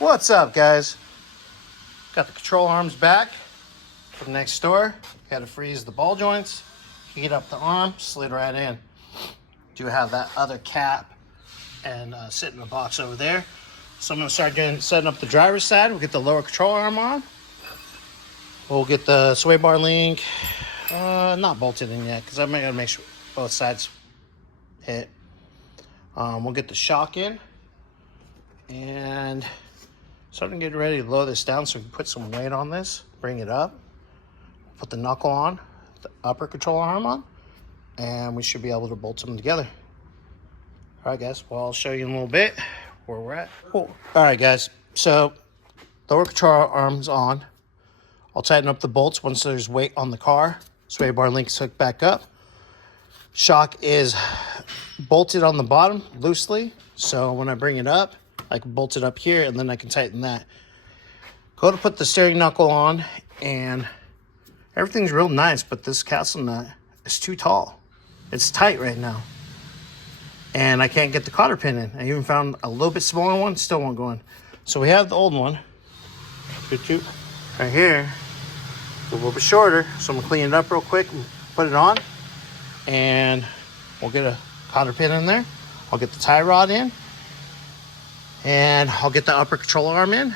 What's up, guys? Got the control arms back from next door. Had to freeze the ball joints, heat up the arm, slid right in. Do have that other cap and sit in the box over there. So I'm gonna start setting up the driver's side. We'll get the lower control arm on. We'll get the sway bar link not bolted in yet because I gotta make sure both sides hit. We'll get the shock in and starting to get ready to lower this down so we can put some weight on this, bring it up, put the knuckle on, the upper control arm on, and we should be able to bolt them together. All right, guys, well, I'll show you in a little bit where we're at. Cool. All right, guys, so lower control arm's on. I'll tighten up the bolts once there's weight on the car. Sway bar link's hooked back up. Shock is bolted on the bottom loosely, so when I bring it up, I can bolt it up here and then I can tighten that. Go to put the steering knuckle on and everything's real nice, but this castle nut is too tall. It's tight right now. And I can't get the cotter pin in. I even found a little bit smaller one, still won't go in. So we have the old one, right here, a little bit shorter. So I'm gonna clean it up real quick and put it on. And we'll get a cotter pin in there. I'll get the tie rod in. And I'll get the upper control arm in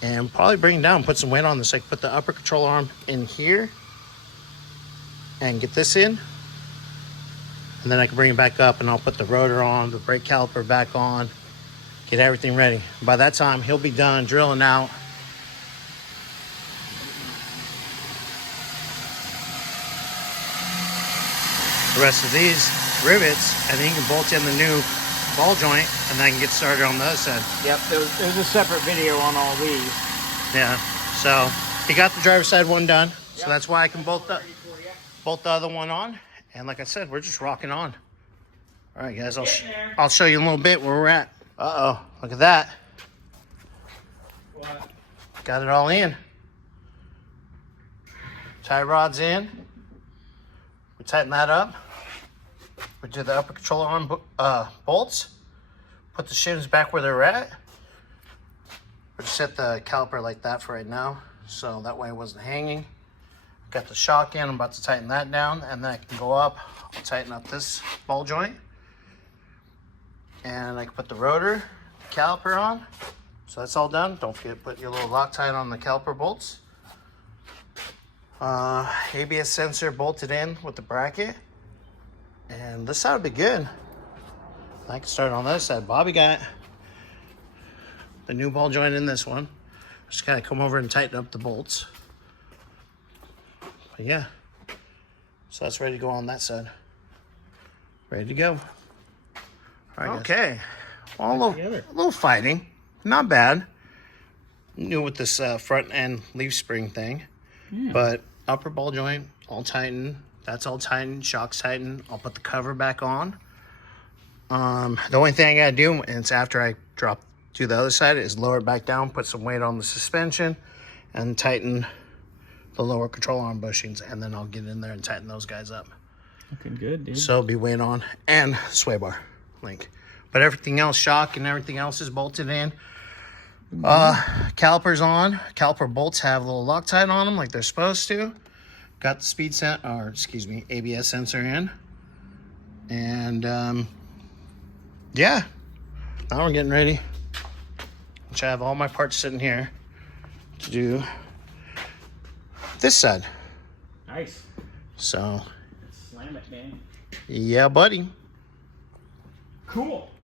and probably bring it down, put some weight on this. I can put the upper control arm in here and get this in. And then I can bring it back up and I'll put the rotor on, the brake caliper back on, get everything ready. By that time, he'll be done drilling out. The rest of these rivets, and then you can bolt in the new ball joint, and then I can get started on the other side. Yep, there's a separate video on all these. Yeah, so he got the driver's side one done, so that's why I can bolt the other one on. And like I said, we're just rocking on. All right, guys, I'll show you in a little bit where we're at. Uh-oh, look at that. What? Got it all in. Tie rod's in. We tighten that up. We do the upper control arm bolts. Put the shims back where they're at. We just set the caliper like that for right now, so that way it wasn't hanging. Got the shock in. I'm about to tighten that down, and then I can go up. I'll tighten up this ball joint, and I can put the rotor, caliper on. So that's all done. Don't forget to put your little Loctite on the caliper bolts. ABS sensor bolted in with the bracket. And this side would be good. I can start on the other side. Bobby got the new ball joint in this one. Just gotta come over and tighten up the bolts. But yeah. So that's ready to go on that side. Ready to go. All right, okay. Well, a little fighting. Not bad. New with this front end leaf spring thing. Yeah. But upper ball joint, all tightened. That's all tightened, shock's tightened. I'll put the cover back on. The only thing I gotta do, and it's after I drop to the other side, is lower it back down, put some weight on the suspension, and tighten the lower control arm bushings, and then I'll get in there and tighten those guys up. Looking good, dude. So be weight on, and sway bar link. But everything else, shock and everything else is bolted in. Calipers on. Caliper bolts have a little Loctite on them like they're supposed to. Got the ABS sensor in. And yeah, now we're getting ready. Which I have all my parts sitting here to do this side. Nice. So slam it, man. yeah, buddy. Cool.